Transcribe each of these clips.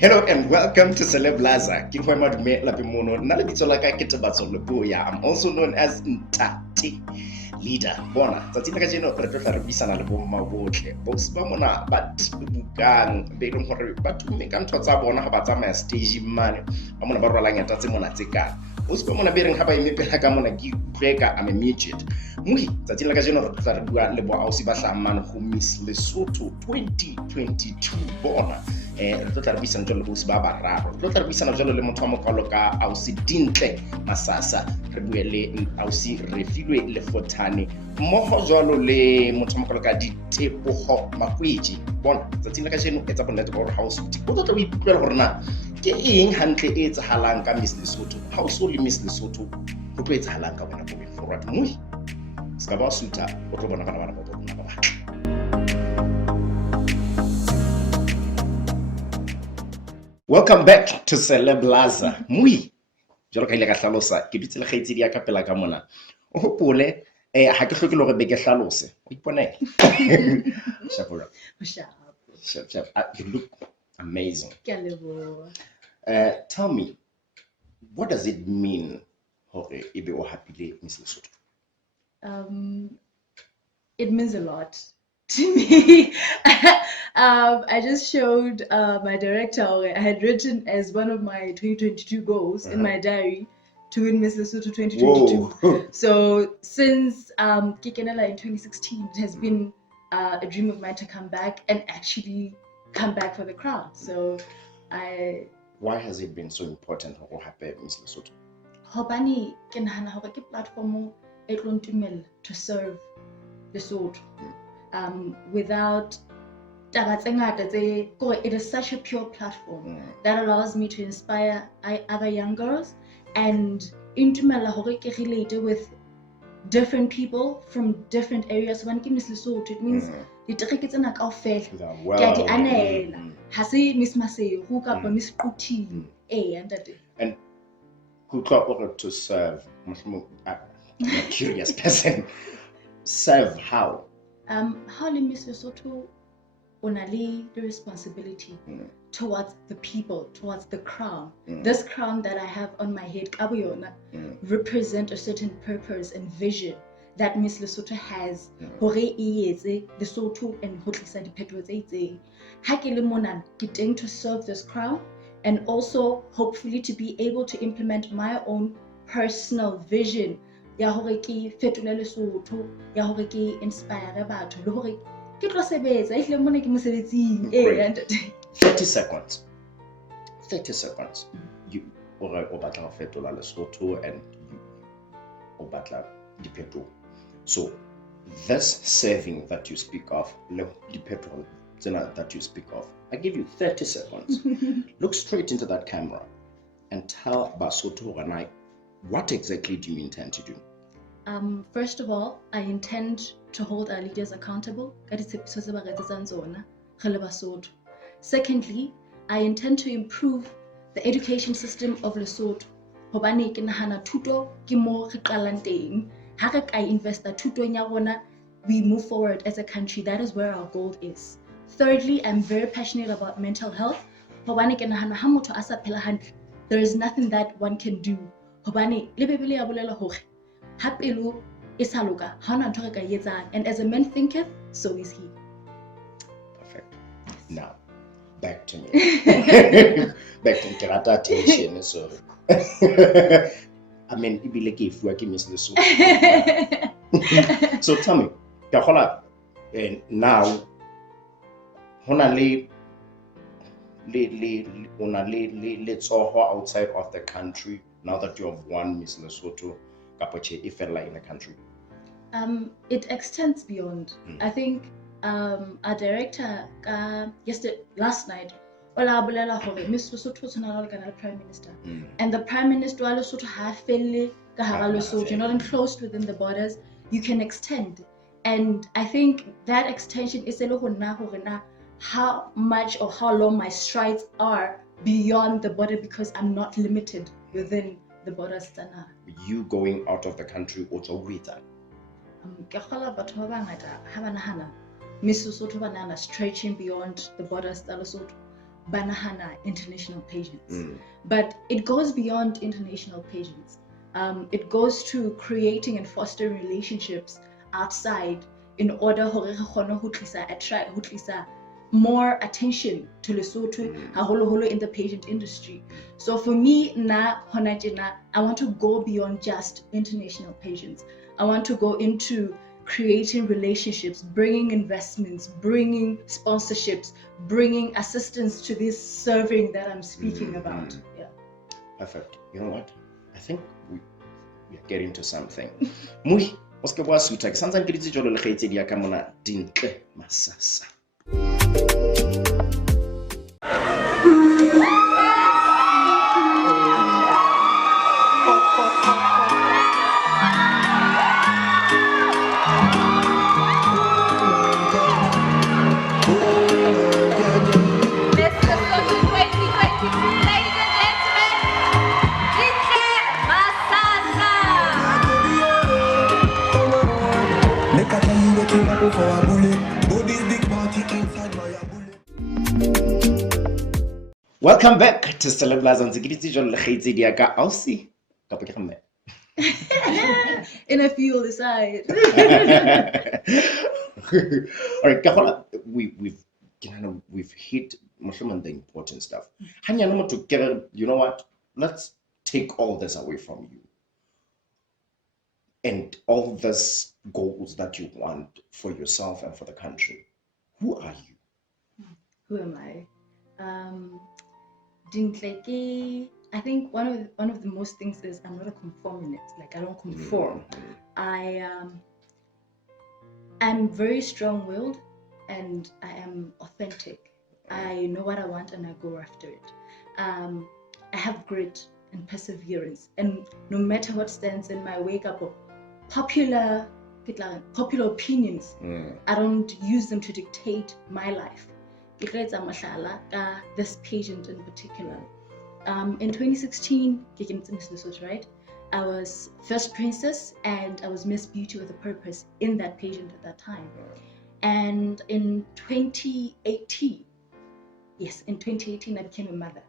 Hello and welcome to Celeblaza. I'm also known as Ntati Leader. Bona, tsatsi la kajeno re tlo tla re buisana le bomma botlhe. Boss ba mona ba bukang be leng hore ba tumme ka ntho tsa bona ha ba tsamaya stage mane. Ba mona ba rwalang yata tse mona tse kana. Boss ba mona be reng ha ba emepela ka mona ke utlweka I'm immediate. Muhi, tsatsi la kajeno re tla re bua le bo ausi ba hlahang mane ho Miss Lesotho 2022 bona. Re tlo tla re buisana jwalo le bosi ba bararo. Re tlo tla re buisana jwalo le motho wa mokalo ka ausi Lintle Masasa. Re bue le ausi Refilwe Lefothane mmoho jwalo le motho wa mokalo ka Diteboho Makwiji. Bona tsatsing la kajeno etsa bonnete ba hore ha o suti o tlo tla o ikutlwela hore na ke eng hantle e etsahalang ka Miss Lesotho. Ha o so le Miss Lesotho ho tlo etsahalang ka bona going forward. Muhi ska ba suta o tlo bona bana ba bona ba batla. Welcome back to Celeblaza. Mui. Jwalo ka ile ka hlalosa ke bitse le kgaitsedi ya ka pela ka mona. O hopole ha ke hloke le hore be ke hlalose. O iponela. Shapura. Shap. You look amazing. Tell me, what does it mean hore ebe o happy Miss Lesotho? It means a lot to me. I just showed my director, I had written as one of my 2022 goals in my diary to win Miss Lesotho 2022. Whoa. So since Kikenela in 2016, it has been a dream of mine to come back and actually come back for the crown. So Why has it been so important to happen Miss Lesotho? Hobani ke nahana hore ke platform e tlo ntumella to serve Lesotho without it is such a pure platform that allows me to inspire other young girls and intumella hore ke relate with different people from different areas. When ke Miss Lesotho, it means ditreke tsena kaofela ke a di anela ha se Miss Masego kapa Miss Quti and who thought to serve I'm a curious person. Serve how? How le Miss Lesotho only the responsibility towards the people, towards the crown. This crown that I have on my head, represent a certain purpose and vision that Miss Lesotho has. Hore etse Lesotho and hotlisa diphetoho tse itseng. Ha ke le mona ke teng to serve this crown and also hopefully to be able to implement my own personal vision. Ya hore ke fetole Lesotho, ya hore ke inspire batho, le hore 30 seconds. 30 seconds. You batla fetola Lesotho and you batla diphetoho. So this serving that you speak of, diphetoho that you speak of, I give you 30 seconds. Look straight into that camera and tell Basotho and what exactly do you intend to do? First of all, I intend to hold our leaders accountable. Secondly, I intend to improve the education system of Lesotho. Hobane ke nahana thuto ke mo re qalang teng. Ha re ka investa thutong ya rona, we move forward as a country. That is where our goal is. Thirdly, I'm very passionate about mental health. Hobane ke nahana ha motho a sa phela hantle, there is nothing that one can do. Hobane le Bibele ya bolela hore hapelo isa loka hana ntho re ka etsang, and as a man thinketh, so is he. Perfect. Now back to me. Back to Karata attention. So I mean ibile ke fuwa ke Miss Lesotho. So tell me, now hona le outside of the country now that you have won Miss Lesotho kapoche ifela in the country? It extends beyond. I think our director last night Miss Lesotho Prime Minister and the Prime Minister wa Lesotho ha felle ka hara Lesotho, you're not enclosed within the borders, you can extend. And I think that extension is how much or how long my strides are beyond the border, because I'm not limited within the borders. You going out of the country also with that? Miss Lesotho banana stretching beyond the borders tsa Lesotho. banahana international patients. But it goes beyond international patients. It goes to creating and fostering relationships outside in order to more attention to Lesotho, haholo in the patient industry. So for me, I want to go beyond just international patients. I want to go into creating relationships, bringing investments, bringing sponsorships, bringing assistance to this serving that I'm speaking about. Yeah. Perfect. You know what? I think we are getting to something. Mui, oske bua suta ke santse ke ditse jolo le kgaitse di ya ka mona Dintle Masasa. Welcome back to Celeblaza. Ntse ke ditse jolo le kgaitse di ya ka ausi kapa ke gamme. In a few aside. All right, we've hit the important stuff. You know what? Let's take all this away from you and all these goals that you want for yourself and for the country. Who are you? Who am I? Dintle, I think one of the most things is I'm not a conformist. Like I don't conform. I'm very strong-willed and I am authentic. I know what I want and I go after it. I have grit and perseverance, and no matter what stands in my way, popular opinions, I don't use them to dictate my life. This patient in particular. In 2016, right? I was first princess and I was Miss Beauty with a Purpose in that pageant at that time. And in 2018, I became a mother.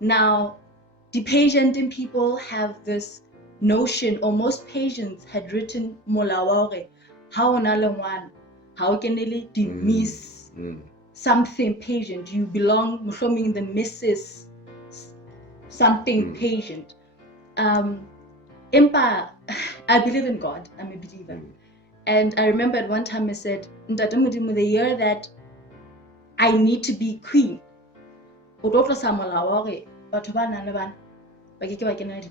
Now, the pageanting people have this notion, or most pageants had written Molawore, how on how can they miss something pageant? You belong in the Mrs. something pageant. Impa, I believe in God. I'm a believer. And I remember at one time I said, the year that I need to be queen,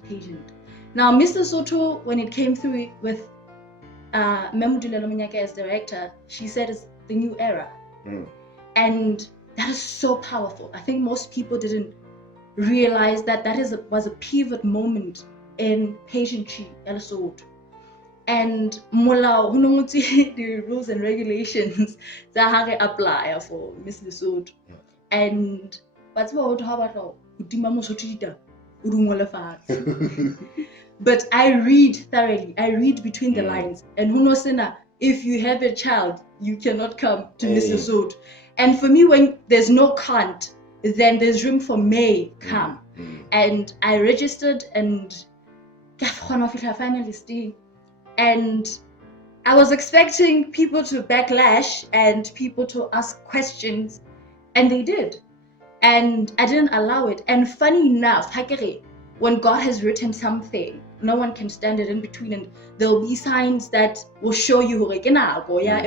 pageant. Now, Mr. Soto, when it came through with Memudula Lominyaka as director, she said it's the new era. And that is so powerful. I think most people didn't realize that was a pivot moment in pageantry in Lesotho. And the rules and regulations that apply for Miss Lesotho. And but I read thoroughly. I read between the lines. And if you have a child, you cannot come to Miss Lesotho. And for me, when there's no can't, then there's room for may come. And I registered and finalisting. And I was expecting people to backlash and people to ask questions, and they did. And I didn't allow it. And funny enough, when God has written something, no one can stand it in between, and there'll be signs that will show you a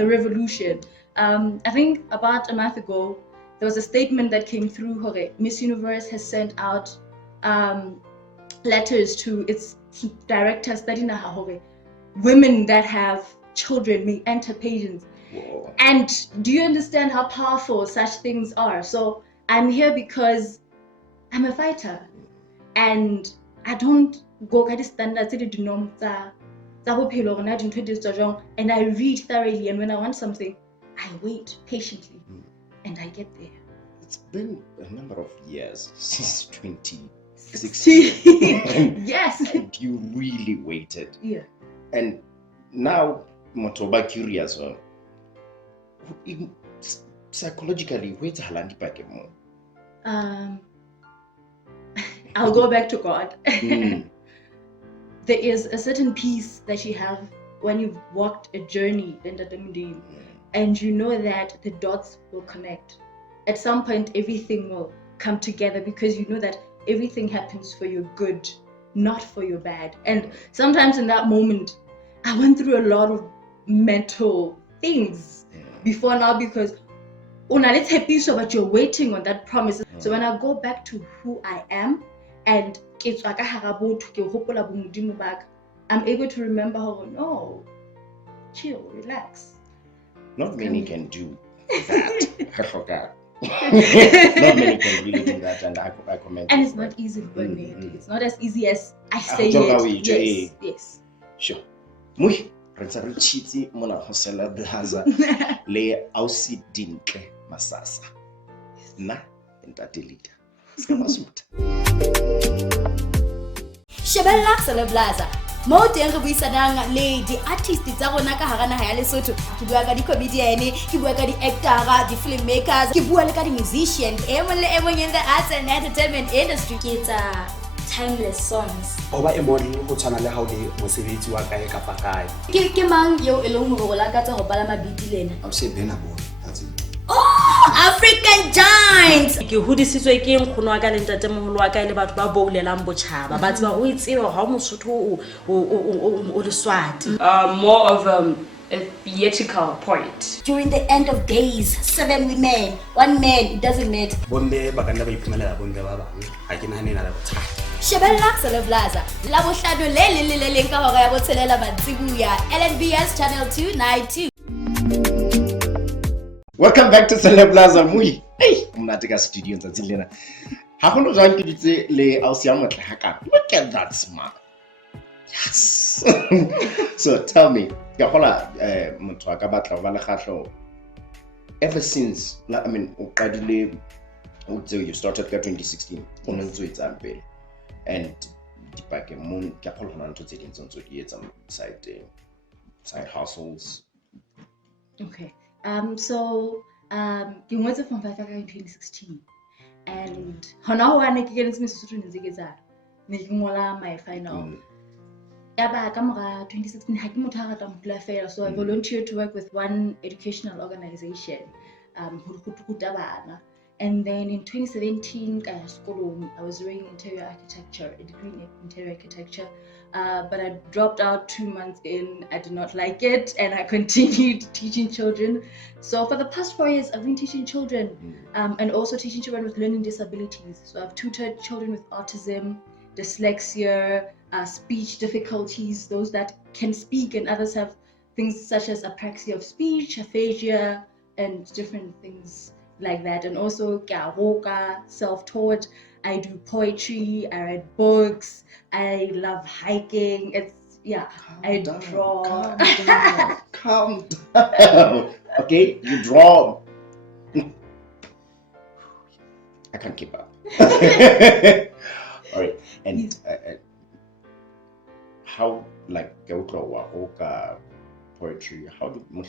revolution. I think about a month ago, there was a statement that came through. Miss Universe has sent out letters to its directors studying women that have children may enter pageants. Whoa. And do you understand how powerful such things are? So I'm here because I'm a fighter, and I don't go by the standards and I read thoroughly, and when I want something, I wait patiently and I get there. It's been a number of years since 2016. Yes. And you really waited. Yeah. And now, Motoba curious, psychologically, where's Halandi Pakemo? I'll go back to God. There is a certain peace that you have when you've walked a journey in the and you know that the dots will connect. At some point, everything will come together because you know that everything happens for your good, not for your bad. And sometimes in that moment, I went through a lot of mental things before now because let's happy so but you're waiting on that promise. So when I go back to who I am and I'm able to remember how no, chill, relax. Not many can do that. I forgot. Not many can really do that, and I commend. And it's not easy for me. It's not as easy as I say it. Yes. Sure. Mui, re ntse re tshitse mona ho Celeblaza le ausi Lintle Masasa. Nna ntate Leader. Ska masuta. Shebella Celeblaza. Mo teng re buisanang le di-artist tsa rona ka hara naha ya Lesotho. Ke bua ka di-comedian, ke bua ka di-actor, di-filmmakers, ke bua le ka di-musician, e mong le e mong in the arts and entertainment industry. Ke tsa timeless songs. Oba e model go tshwana le ha o le mosebetsi wa kae kapa kae. Ke mang yo e leng hore o lakatsa go palama beat lena? I would say Benabon. That's it. Oh, African giants. Ke hodisitswe ke nkgono wa ka le ntatemoholo wa ka le batho ba boulelang botjhaba ba tseba o itsebe ha Mosotho o le Swati. More of a theatrical point. During the end of days, 7 women, 1 man, it doesn't matter. Bomme ba kanna ba iphumelela bomme ba bang. Ha ke nahane na la bothata. Shebella Celeblaza. La bohlano le leng ka hora ya botshelela mantsibuya. LNBS Channel 292. Welcome back to Celeblaza Mui. Hey, mnate ka studio tsatsing lena. Ha go no jang ke ditse le ausi ya motle haka. Look at that smile. Yes. So tell me, ke gola motho ka batla ba le kgahlo ever since I mean o qadile o tse you started ka 2016 o ne ntse etsang pele and dipake mon ke gola hona ntse di ntse di etsa side hustles. Okay. So ke ngwetse from 5 in 2016 and hona ho ana ke kenetse Lesotho ntse ke tsa ne ke ngola my final yaba ka mora 2016 ha ke motho a ratang ho dula fela, so I volunteered to work with one educational organization ho ruta bana. And then in 2017 ka sekolong I was doing interior architecture, a degree in interior architecture, but I dropped out 2 months in. I did not like it and I continued teaching children. So for the past 4 years I've been teaching children and also teaching children with learning disabilities. So I've tutored children with autism, dyslexia, speech difficulties, those that can speak, and others have things such as apraxia of speech, aphasia, and different things like that. And also karaoke, self-taught. I do poetry, I write books, I love hiking. It's I draw. Calm down. Okay, you draw. I can't keep up. All right, and how like poetry? How do you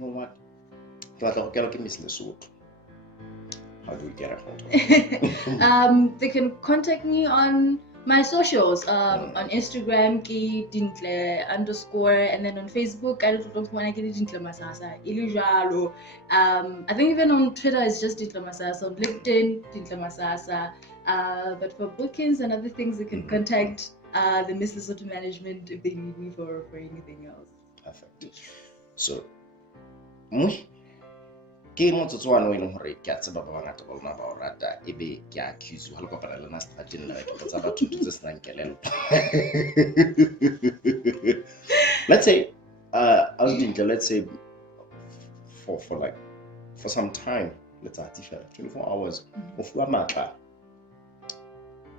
know what? Miss Lesotho. How do we get a hold of it? They can contact me on my socials, on Instagram, Lintle _ and then on Facebook, I don't know when I get Lintle Masasa, Ilijalo. I think even on Twitter it's just Lintle Masasa, on LinkedIn, Lintle Masasa. But for bookings and other things, they can contact the Miss Lesotho management if they need me for anything else. Perfect. So, ke motsotso wa no ile hore ke a tseba ba bangata ba bona ba o rata ebe ke accuse ha le kopana le na strategy la ke tsa batho tse senang kelelo. Let's say let's say for some time, let's say 24 hours of wa matla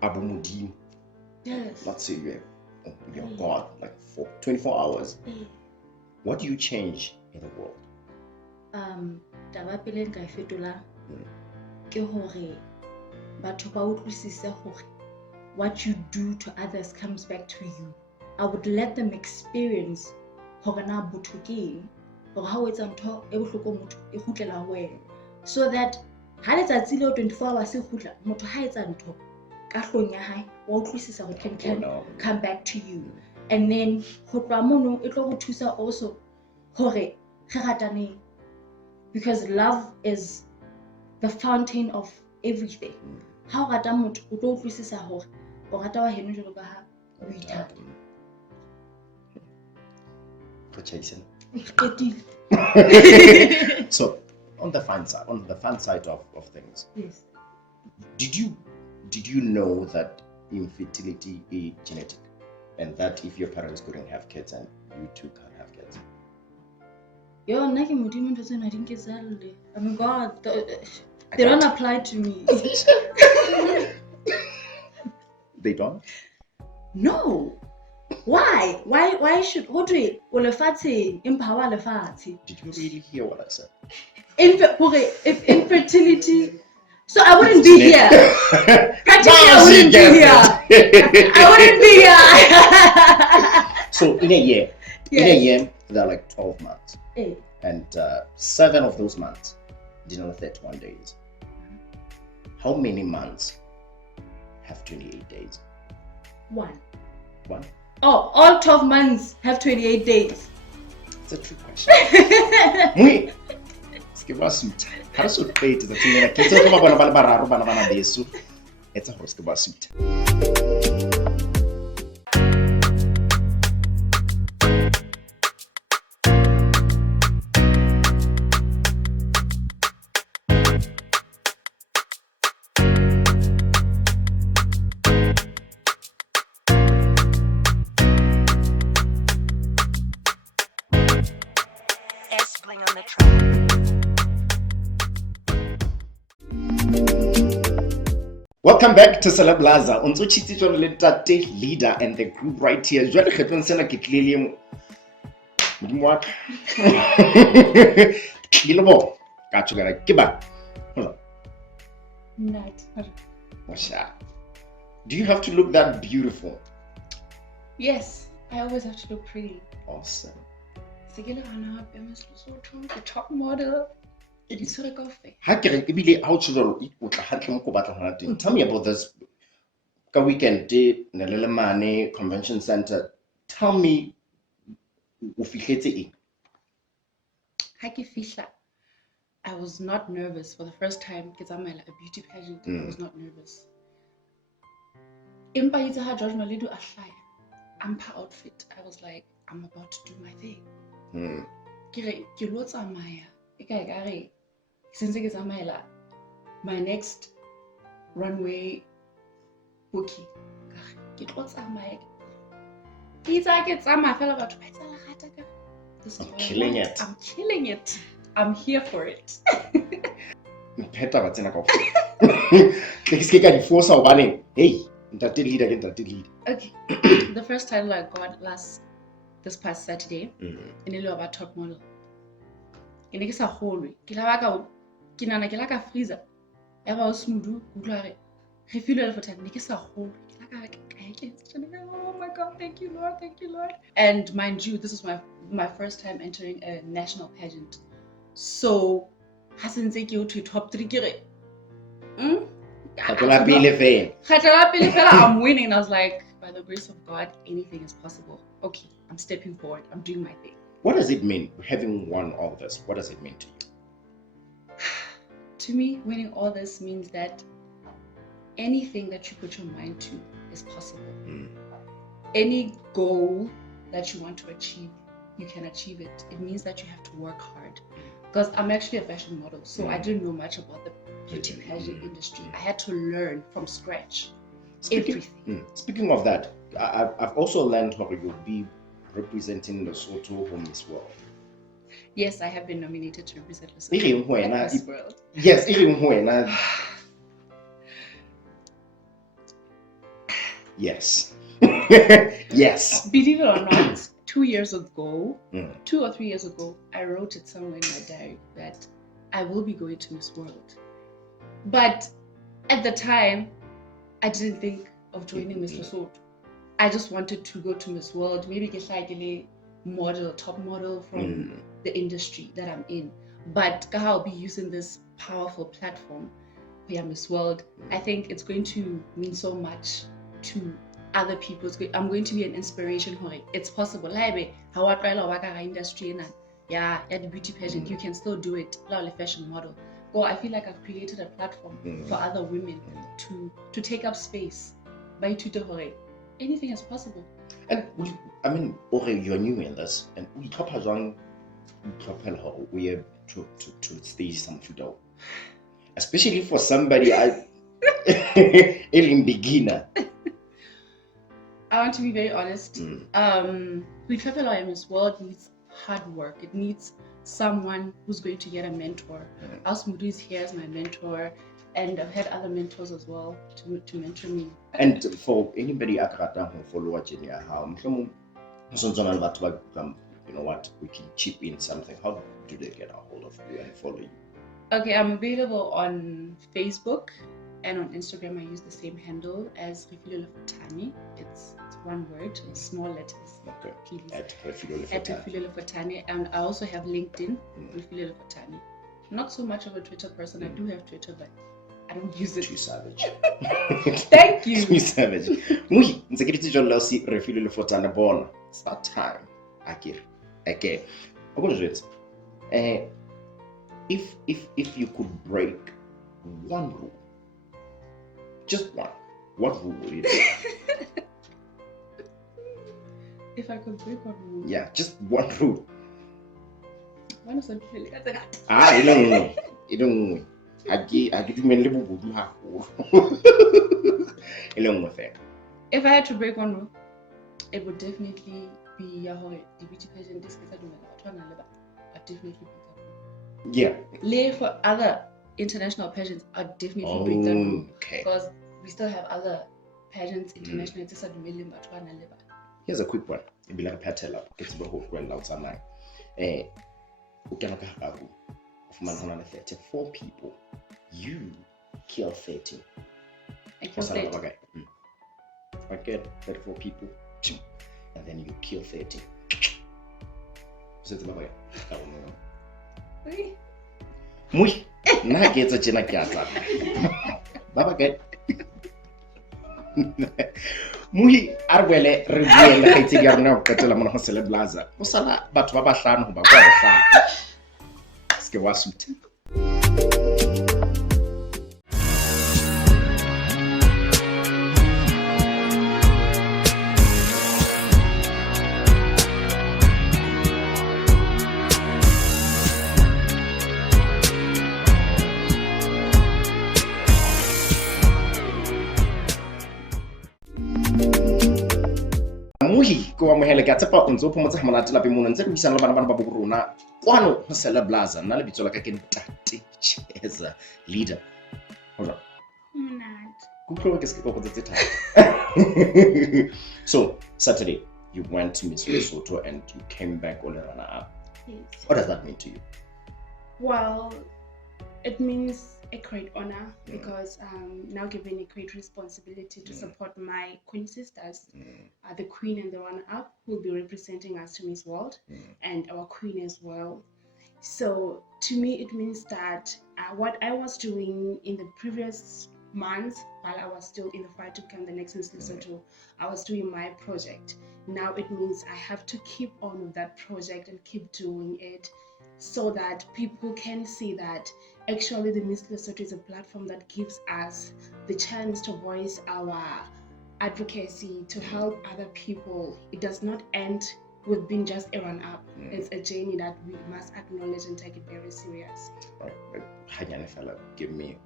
abu modimo. Yes. Let's say you're God, like for 24 hours. What do you change in the world? Taba pele nka fetola ke hore batho ba utlwisise hore what you do to others comes back to you. I would let them experience hore na botho ke eng, hore ha o etsa ntho e bohloko motho e kgutlela ho wena, so that ha letsatsi leo 24 hours se khutla motho ha etsa ntho ka hlong ya hae wa utlwisisa hore can come back to you, and then ho tloha mono e tlo go thusa also hore re rataneng, because love is the fountain of everything. Ha o rata motho o tlo utlwisisa hore o rata wa heno jalo ka ha o ithata. So on the fun side of things, Yes. Did you know that infertility is genetic, and that if your parents couldn't have kids and you too can't have kids? Yo, nna ke modimo ntho tsena di nketsalle. I mean, God, they don't apply to me. They don't? No. Why? Why should Audrey o lefatsheng empa wa lefatshe? Did you really hear what I said? If infertility, so I wouldn't be here. Practically, I wouldn't be here. I wouldn't be here. So in a year, Yes. there are like 12 months, Eh. and 7 of those months did not 31 days. How many months have 28 days? One. One? Oh, all 12 months have 28 days. It's a trick question. Mwe, ske ba suit. Ha re so fete tsa tsena ke tse ba bona ba le bararo bana beso. Etsa hore ske ba suit. Welcome back to Celeblaza. On tshitse jwale le tate leader and the group right here. Jwale kgetlong sena ke tlile mo modimo tlile bo ka tshogela ke ba. Night. Masha. Do you have to look that beautiful? Yes, I always have to look pretty. Awesome. The top model. Ha ke re ebile ha o tsholo o tla hantle mo go batla hona teng. Tell me about this ka weekend day Nelele Convention Center. Tell me o fihletse eng? I was not nervous for the first time. Because I'm a beauty pageant. I was not nervous. Empa itse ha George Maledu a hlaya ampa outfit. I was like, I'm about to do my thing. Ke lo tsamaya e ka re since ke tsamaela my next runway booking. Ke tlo tsamaya ke itse ke tsamaya fela batho ba tsala gata ka. This is I'm killing it. I'm killing it. I'm here for it. Pheta ba tsena kaofela. Ke se ka di force o bane. Hey, ntate leader. Okay. The first title I got this past Saturday in a about top model. Ke ne ke sa kgolwe. Ke nana ke la ka freezer. Eba o smudu kutlwa re feel for time ne ke sa kgolwe. Ke la ka oh my God, thank you Lord. And mind you, this is my first time entering a national pageant. So hasn't ke to top 3 ke re Khatla pele fela. I'm winning. And I was like, by the grace of God, anything is possible. Okay, I'm stepping forward. I'm doing my thing. What does it mean having won all this? What does it mean to you? To me, winning all this means that anything that you put your mind to is possible. Any goal that you want to achieve, you can achieve it. It means that you have to work hard. Because I'm actually a fashion model, so I didn't know much about the beauty pageant industry. I had to learn from scratch everything. Speaking of that, I've also learned how you'll be representing Lesotho for Miss World. Yes, I have been nominated to represent Lesotho at Miss World. Yes, yes. Yes. Believe it or not, 2 years ago, 2 or 3 years ago, I wrote it somewhere in my diary that I will be going to Miss World. But at the time, I didn't think of joining Miss Lesotho. I just wanted to go to Miss World, maybe get like a model, top model from the industry that I'm in. But I'll be using this powerful platform. Yeah, Miss World. I think it's going to mean so much to other people. I'm going to be an inspiration. It's possible. Industry yeah, at the beauty pageant, you can still do it. Fashion model. Or I feel like I've created a platform for other women to take up space. By Twitter, anything is possible. And you're new in this, and we top has on we have to stage some photo, especially for somebody a beginner. I want to be very honest. We travel in this world needs hard work. It needs someone who's going to get a mentor. Asmudu is here as my mentor, and I've had other mentors as well to mentor me. And for anybody who follow watching how you know what, we can chip in something. How do they get a hold of you and follow you? Okay, I'm available on Facebook and on Instagram. I use the same handle as Refilelo Fotani. It's one word, small letters. Okay. Please. At Refilelo Fotani. And I also have LinkedIn, Refilelo Fotani. Not so much of a Twitter person. I do have Twitter, but I don't use it. Too savage. Thank you. Too savage. Mui, nsekiriti jolo si Refilelo Fotani bona. It's about time. Okay. I'm going to do it. If you could break one rule, just one, what rule would it be? If I could break one rule. Yeah, just one rule. One is not really. You don't. I give me a little bit. If I had to break one rule, it would definitely be the beauty pageant. This case I definitely break that rule. Yeah. Lay for other international pageants, I definitely break that rule. Okay. Because we still have other pageants international. Here's a quick one. It'll be like a patella. It's the whole well outside. Of 34 people, you kill 13. I kill 13. Okay, 34 people, and then you kill 13. So it's about Mui, na get a chena kiatla. Baba get. Mui arwele reveal la kaiti ya rona ka tela mona ho Celeblaza. Mo sala batho ba bahlano ho ba kwa ba ske wa suit. Muhi ko amohela ke tsepa o ntse o phomotse ha monate la pemona ntse re bisana le bana ba bo rona kwano ho Celeblaza nna le bitso la ka ke ntate Cheza leader. Hold on. So Saturday you went to Miss Lesotho and you came back all runner up. Yes. What does that mean to you? Well, it means a great honor because now given a great responsibility to support my queen sisters, the queen and the runner-up will be representing us to Miss World and our queen as well. So to me, it means that what I was doing in the previous months while I was still in the fight to become the next Miss Lesotho, I was doing my project. Now it means I have to keep on with that project and keep doing it so that people can see that actually the Miss Lesotho is a platform that gives us the chance to voice our advocacy, to help other people. It does not end with being just a run-up. It's a journey that we must acknowledge and take it very serious. Right. Give me,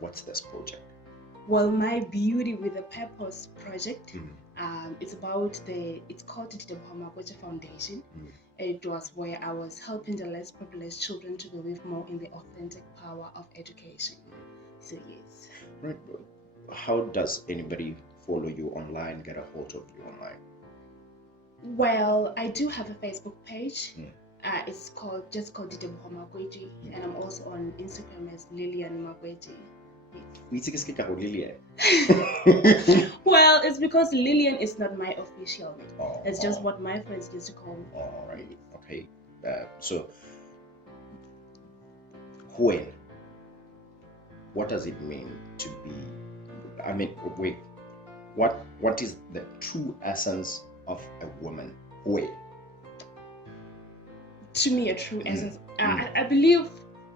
what's this project? Well, my Beauty with a Purpose project, it's called the Ramatla Foundation. It was where I was helping the less privileged children to believe more in the authentic power of education. So yes. Right. How does anybody follow you online, get a hold of you online? Well, I do have a Facebook page. It's called Dite Makweji, and I'm also on Instagram as Lillian Makweji. Well, it's because Lillian is not my official name. It's just what my friends used to call me. All right. Okay. So when what does it mean to be, I mean, wait, what is the true essence of a woman? Wait. To me, a true essence. I believe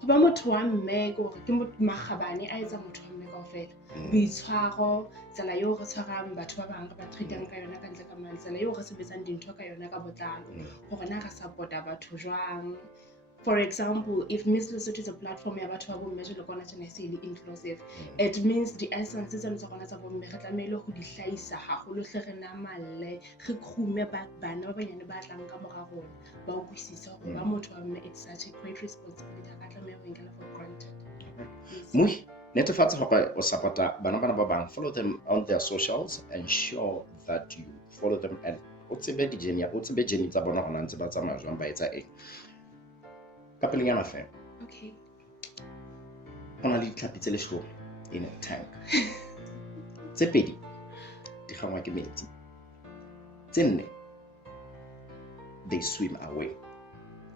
ba motho wa mme go ke magabane a etsa motho wa mme kaofela. Boitshwaro, tsela eo re tshwarang batho ba bang ba treatang ka yona ka ntle ka mane, tsela eo re sebetsang dintho ka yona ka botlalo, gore na re support-a batho jwang. For example, if Miss Lesotho is a platform ya batho ba bomme jalo kona tsena se le inclusive, it means the essence tsa tsa gona tsa bomme re tlamehile go di hlaisa haholo hle re namalle re khume bana ba banyane ba tlang ka mora rona ba o kwisisa gore ba motho wa mme it's such a great responsibility ka tlamehile go nkela for granted. Mui, netefatsa hore o supporta bana ba bang, follow them on their socials, ensure that you follow them and o tsebe journey tsa bona gona ntse ba tsamaya jwang ba etsa eng. Kapeleng ya mafem. Okay. Hona le ditlhapi tse leshome in a tank. Tse pedi di gangwa ke metsi. Tse nne they swim away.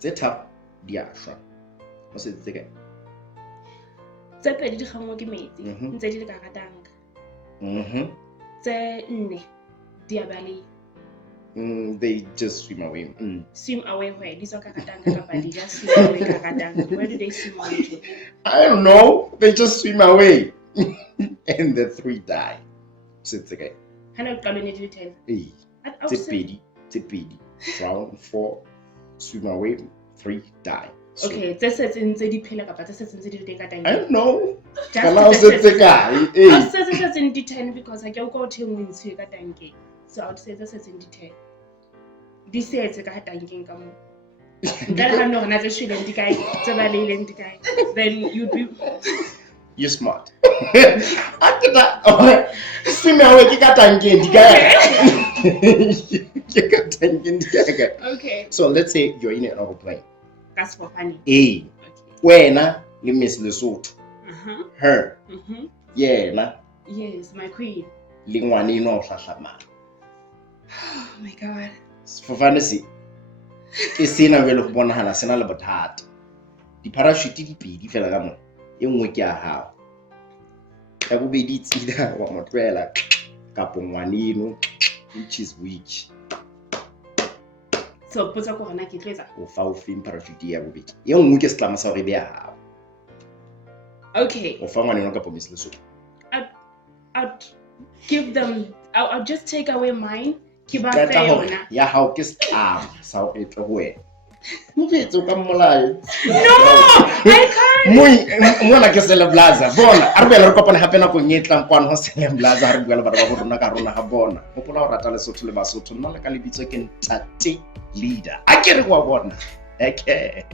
Tse tharo di a shwa. O se tse kae? Tse pedi di gangwa ke metsi ntse di le ka ratanga. Tse nne di a bale. They just swim away. Swim away where? These are kakatanga kapa they just swim away kakatanga. Where do they swim away to? I don't know. They just swim away. And the 3 die. So it's okay. Hana uqalene di 10. Hey. Tse pedi. Round 4 swim away, 3 die. So, okay, tse setseng tse di phela kapa tse setseng tse di le katang. I don't know. Just Kalau setse kae? I say tse setseng di 10 because I can go to ngwe ntse ka tanke. So I would say tse setseng di 10. Di setse ka tankeng ka mo. Ndala ha no na tse shileng di kae, tse ba leileng di kae. Then you'd be you're smart. Akita swim away ke ka tankeng di kae. Ke ka tankeng di kae. okay. So let's say you're in an aeroplane. That's for funny. Okay. Wena le Miss Lesotho. Her. Yena. Yes, my queen. Le ngwane no hlahlamana. Oh my god. For fantasy. Ke sena vele go bonahala sena le bothata. Di parachute di pedi fela ka mo. E nngwe ke a hao. Ya bobedi tsida wa motwela kapo ngwaneno which is which. So potsa ko rena ke tletsa. O fa o feng parachute ya bobedi. E nngwe ke setlama sa gore be ya hao. Okay. O fa ngwaneno kapo Miss Lesotho. I'd give them. I'll just take away mine. Kiba feyona. Ya hao ke setlama sa o etle ho wena. Mofetso ka molao. No, I can't. Mona ke Celeblaza. Bona, a re bela re kopana hape nako nyetlang kwano ho Celeblaza re buela batho ba rona ka rona ha bona. Hopola ho rata Lesotho le Basotho nna le ka lebitso ke Ntate Leader. A ke re wa bona. Okay.